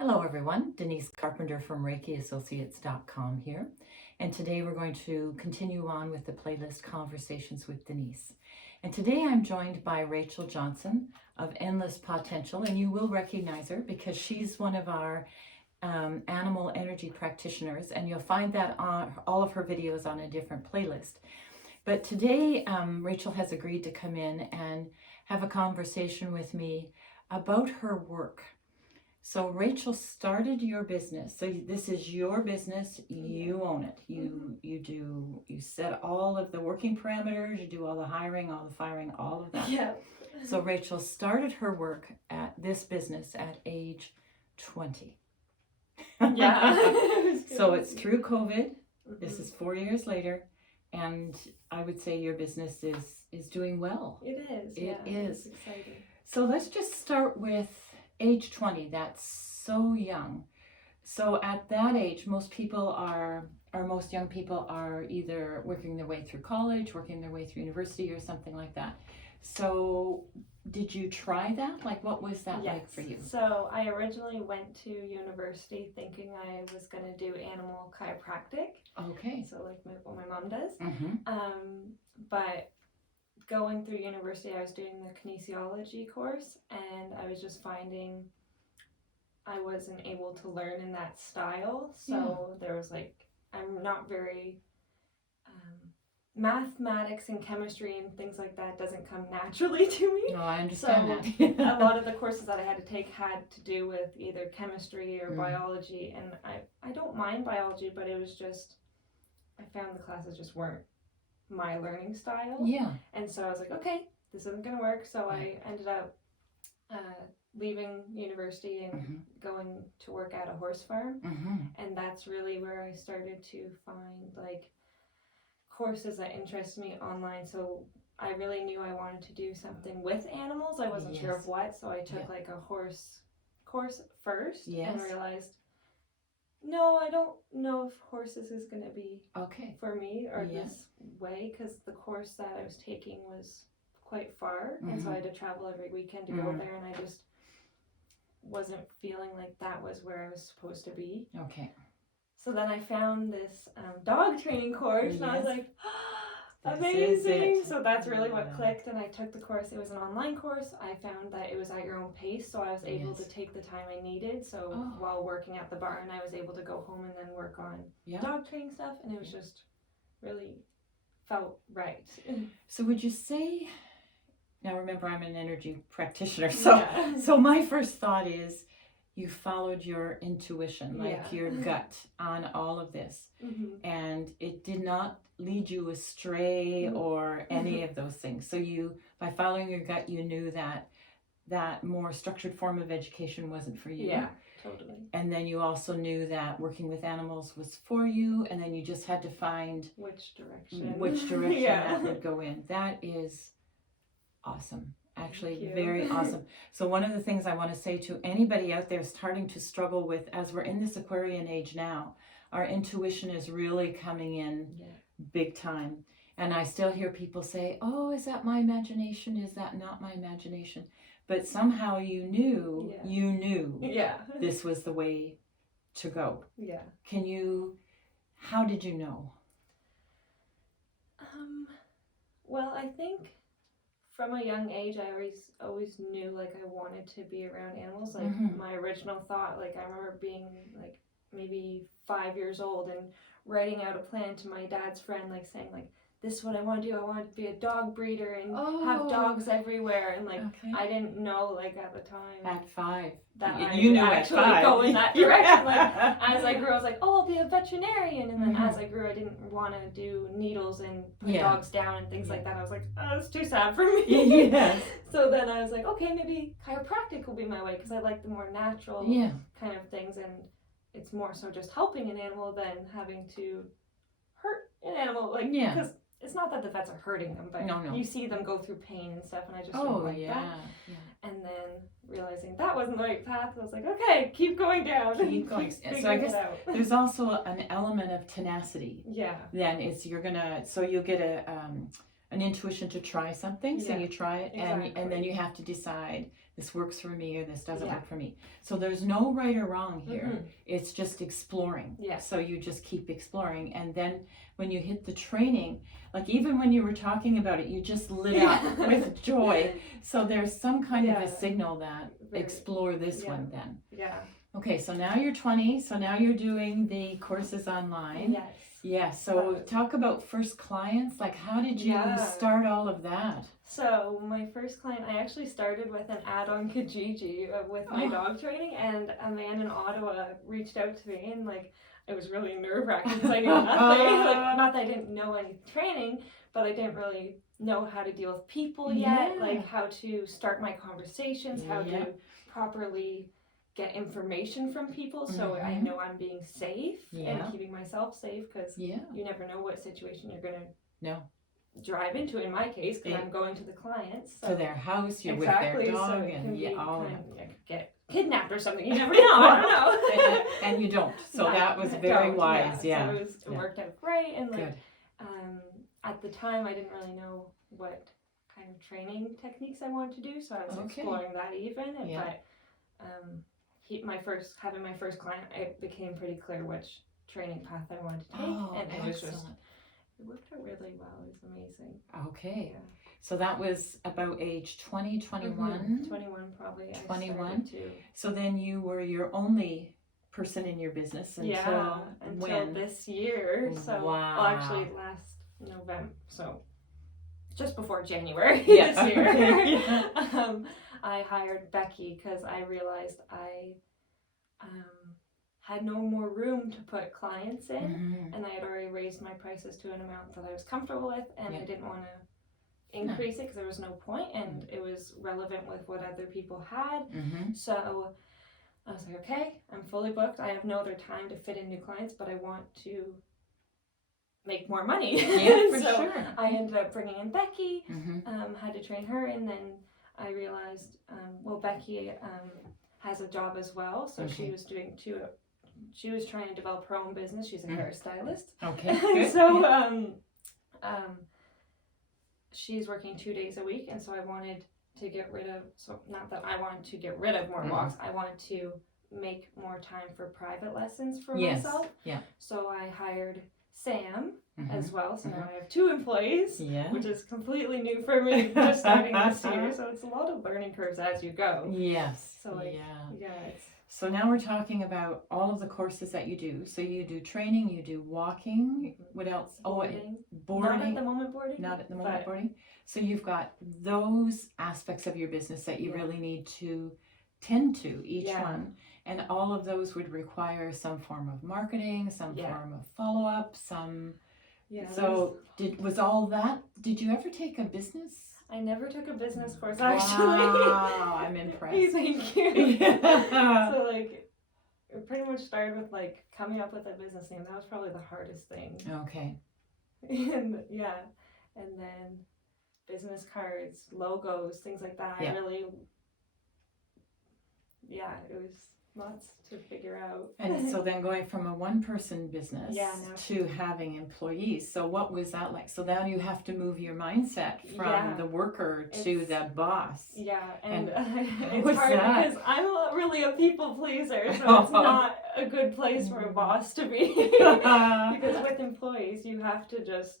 Hello everyone, Denise Carpenter from ReikiAssociates.com here, and today we're going to continue on with the playlist Conversations with Denise. And today I'm joined by Rachel Johnson of Endless Potential, and you will recognize her because she's one of our animal energy practitioners, and you'll find that on all of her videos on a different playlist. But today Rachel has agreed to come in and have a conversation with me about her work. So Rachel started your business. So this is your business. You own it. You set all of the working parameters. You do all the hiring, all the firing, all of that. Yeah. So Rachel started her work at this business at age 20. Yeah. So it's through COVID. This is 4 years later, and I would say your business is doing well. It is. It is. It's exciting. So let's just start with age 20. That's so young. So at that age, most young people are either working their way through college, working their way through university or something like that. So did you try that? Like, what was that like for you? So I originally went to university thinking I was going to do animal chiropractic. Okay. So like what my mom does. Mm-hmm. But going through university, I was doing the kinesiology course, and I was just finding I wasn't able to learn in that style. So there was I'm not very mathematics and chemistry and things like that doesn't come naturally to me. No, I understand that. A lot of the courses that I had to take had to do with either chemistry or biology, and I don't mind biology, but it was just, I found the classes just weren't my learning style. Yeah. And so I was like, okay, this isn't going to work. So I ended up leaving university and going to work at a horse farm. And that's really where I started to find courses that interest me online. So I really knew I wanted to do something with animals. I wasn't sure of what. So I took a horse course first and realized, no, I don't know if horses is going to be for me or this way, because the course that I was taking was quite far, and so I had to travel every weekend to go there, and I just wasn't feeling like that was where I was supposed to be. Okay. So then I found this dog training course, and I was like, amazing! So that's really what clicked, and I took the course. It was an online course. I found that it was at your own pace, so I was able to take the time I needed. So while working at the barn, I was able to go home and then work on dog training stuff, and it was just really felt right. So would you say, now remember I'm an energy practitioner, so my first thought is you followed your intuition, your gut on all of this, and it did not lead you astray or any of those things. So by following your gut, you knew that more structured form of education wasn't for you. Yeah, totally. And then you also knew that working with animals was for you, and then you just had to find which direction that would go in. That is awesome. Actually, very awesome. So one of the things I want to say to anybody out there starting to struggle with, as we're in this Aquarian age now, our intuition is really coming in big time. And I still hear people say, oh, is that my imagination? Is that not my imagination? But somehow you knew this was the way to go. Yeah. How did you know? Well, I think from a young age, I always knew I wanted to be around animals. My original thought, I remember being maybe 5 years old and writing out a plan to my dad's friend, saying this is what I want to do. I want to be a dog breeder and have dogs everywhere. And I didn't know at the time at 5 that you knew actually at 5 go in that direction. As I grew, I was like, oh, I'll be a veterinarian. And then as I grew, I didn't want to do needles and put dogs down and things like that. I was like, oh, it's too sad for me. So then I was like, okay, maybe chiropractic will be my way, because I like the more natural kind of things, and it's more so just helping an animal than having to hurt an animal. Because it's not that the vets are hurting them, but you see them go through pain and stuff, and I just don't like that. And then realizing that wasn't the right path, I was like, okay, keep going down. Keep going. So I guess there's also an element of tenacity. Yeah. Then you'll get an intuition to try something, so you try it, and then you have to decide, this works for me or this doesn't Yeah. work for me. So there's no right or wrong here. Mhm. It's just exploring. Yeah. So you just keep exploring. And then when you hit the training, like even when you were talking about it, you just lit up with joy. So there's some kind of a signal that explore this one then. Yeah. Okay, so now you're 20, so now you're doing the courses online. Yes. Yeah, so talk about first clients. Like, how did you start all of that? So my first client, I actually started with an ad on Kijiji with my dog training, and a man in Ottawa reached out to me, and like it was really nerve-wracking because I knew nothing. Like, not that I didn't know any training, but I didn't really know how to deal with people yet, like how to start my conversations, how to properly get information from people so I know I'm being safe and keeping myself safe, because you never know what situation you're going to drive into, in my case, because I'm going to the clients. So. To their house, you're with their dog, and get kidnapped or something. You never know. I don't know. and you don't. So that was very wise. Yeah. So it worked out great. And like, at the time, I didn't really know what kind of training techniques I wanted to do, so I was exploring that even. But having my first client, it became pretty clear which training path I wanted to take, and it was just. It worked out really well. It was amazing. Okay. Yeah. So that was about age 20, 21? Mm-hmm. 21 probably. 21? So then you were your only person in your business until when? This year. So, well, actually last November. So just before January this year. I hired Becky because I realized I had no more room to put clients in, and I had already raised my prices to an amount that I was comfortable with, and I didn't want to increase it because there was no point, and it was relevant with what other people had. So I was like, okay, I'm fully booked. I have no other time to fit in new clients, but I want to make more money. So I ended up bringing in Becky, had to train her, and then I realized, Becky has a job as well, so she was doing she was trying to develop her own business. She's a hairstylist. Okay, good. So she's working 2 days a week, and so I wanted to get rid of, not that I wanted to get rid of more walks, I wanted to make more time for private lessons for myself. So I hired Sam as well, so now I have 2 employees, which is completely new for me, just starting this year, so it's a lot of learning curves as you go. So it's... So now we're talking about all of the courses that you do. So you do training, you do walking. What else? Boarding. Boarding. Not at the moment boarding. Not at the moment boarding. So you've got those aspects of your business that you really need to tend to, each one. And all of those would require some form of marketing, some form of follow-up, some... So was all that... Did you ever take a business? I never took a business course, actually. Wow, I'm impressed. Thank you. So, like, it pretty much started with, like, coming up with a business name. That was probably the hardest thing. Okay. And then business cards, logos, things like that. I really... it was lots to figure out. And so then going from a one-person business to having employees. So what was that like? So now you have to move your mindset from the worker to the boss. And it's hard because I'm really a people pleaser, so it's not a good place for a boss to be. Because with employees, you have to just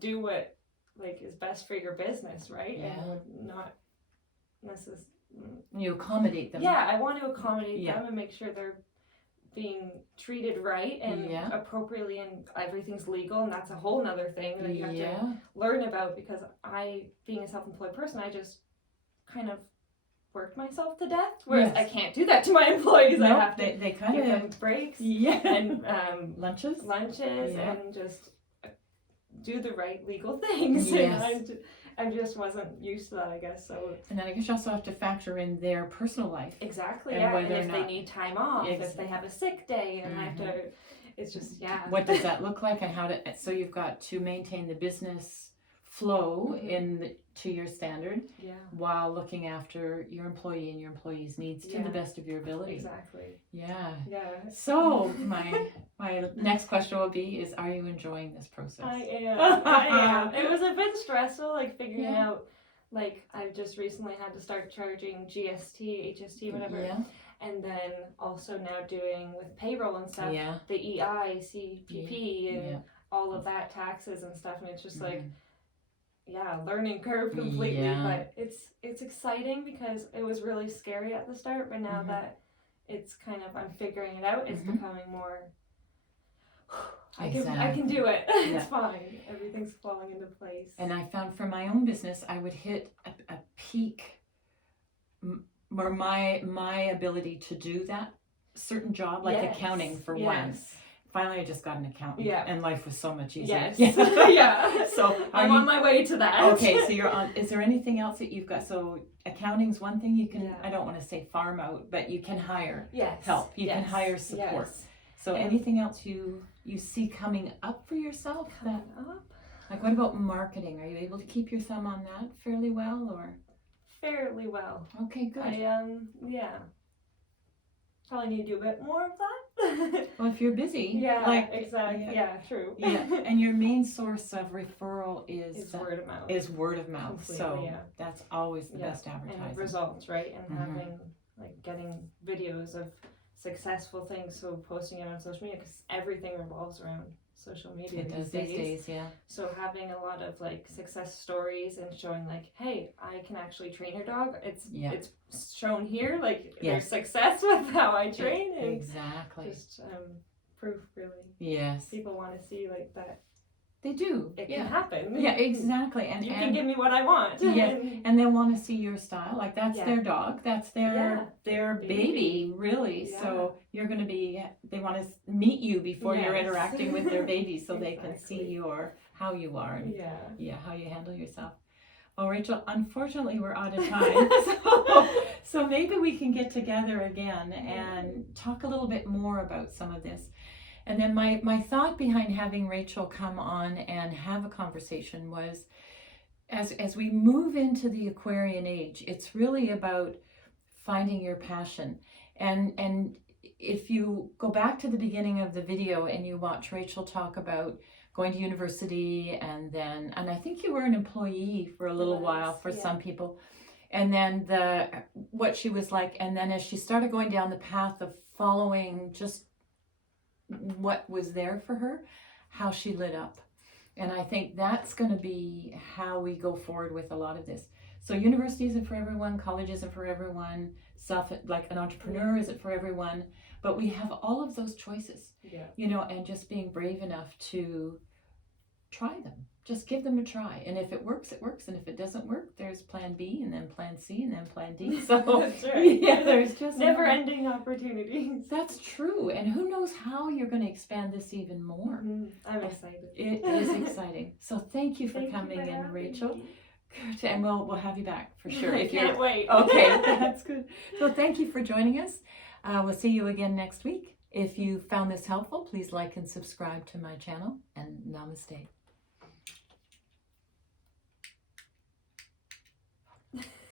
do what is best for your business, right? And would not necessarily... You accommodate them. I want to accommodate them and make sure they're being treated right and appropriately, and everything's legal, and that's a whole nother thing that you have to learn about, because being a self-employed person, I just kind of worked myself to death, whereas I can't do that to my employees. I have to they kind give of them breaks and lunches and just do the right legal things. And I just wasn't used to that, I guess. So, and then I guess you also have to factor in their personal life. Exactly, and if they need time off, if they have a sick day, and I have to, it's just, What does that look like, and how to, so you've got to maintain the business flow to your standard while looking after your employee and your employee's needs to the best of your ability. Exactly. So my next question will be are you enjoying this process? I am. It was a bit stressful, figuring out like I've just recently had to start charging GST, HST, whatever. Yeah. And then also now doing with payroll and stuff, Yeah. the EI, CPP, and Yeah. all of that, taxes and stuff. And it's just like, Mhm. learning curve completely. Yeah. But it's exciting because it was really scary at the start. But now Mhm. that it's kind of, I'm figuring it out, it's Mhm. becoming more, I can Exactly. do it. Yeah. It's fine. Everything's falling into place. And I found for my own business, I would hit a peak where my ability to do that certain job, like Yes. accounting for Yes. one. Finally, I just got an accountant, Yeah. and life was so much easier. Yes. Yeah. So I'm on my way to that. Okay, so you're on. Is there anything else that you've got? So accounting's one thing you can. Yeah. I don't want to say farm out, but you can hire Yes. help. You can Yes. hire support. Yes. So And anything else you see coming up for yourself? coming up? Like what about marketing? Are you able to keep your thumb on that fairly well, or? Fairly well. Okay, good. Yeah. Probably need to do a bit more of that. Well, if you're busy, Yeah, exactly. Yeah, Yeah, true. yeah. And your main source of referral It's word of mouth. is word of mouth. Completely, so yeah. that's always the Yeah. best advertising. And results, right? And Mhm. having, like, getting videos of successful things, so posting it on social media, because everything revolves around social media It does these days, yeah. So having a lot of like success stories and showing like, hey, I can actually train your dog. It's shown here, like there's success with how I train, and exactly. Just proof, really. Yes. People want to see like that. They do. It can happen. Yeah, exactly. And you can give me what I want. Yeah, and they'll want to see your style. Like that's Yeah. their dog. That's their baby, really. Yeah. So you're going to be. They want to meet you before you're Yes. interacting with their baby, so they can Exactly. see how you are. And, Yeah. how you handle yourself. Well, Rachel, unfortunately, we're out of time. so maybe we can get together again and talk a little bit more about some of this. And then my thought behind having Rachel come on and have a conversation was, as we move into the Aquarian age, it's really about finding your passion. And if you go back to the beginning of the video and you watch Rachel talk about going to university, and I think you were an employee for a little while for some people, and then what she was like, and then as she started going down the path of following just what was there for her, how she lit up. And I think that's going to be how we go forward with a lot of this. So university isn't for everyone, college isn't for everyone, like an entrepreneur isn't for everyone, but we have all of those choices, and just being brave enough to try them. Just give them a try. And if it works, it works. And if it doesn't work, there's plan B, and then plan C, and then plan D. So that's right. There's just never-ending opportunities. That's true. And who knows how you're going to expand this even more. Mm-hmm. I'm excited. It is exciting. So thank you for coming in, Rachel. Good. And we'll have you back for sure. I can't wait. Okay, that's good. So thank you for joining us. We'll see you again next week. If you found this helpful, please like and subscribe to my channel, and namaste.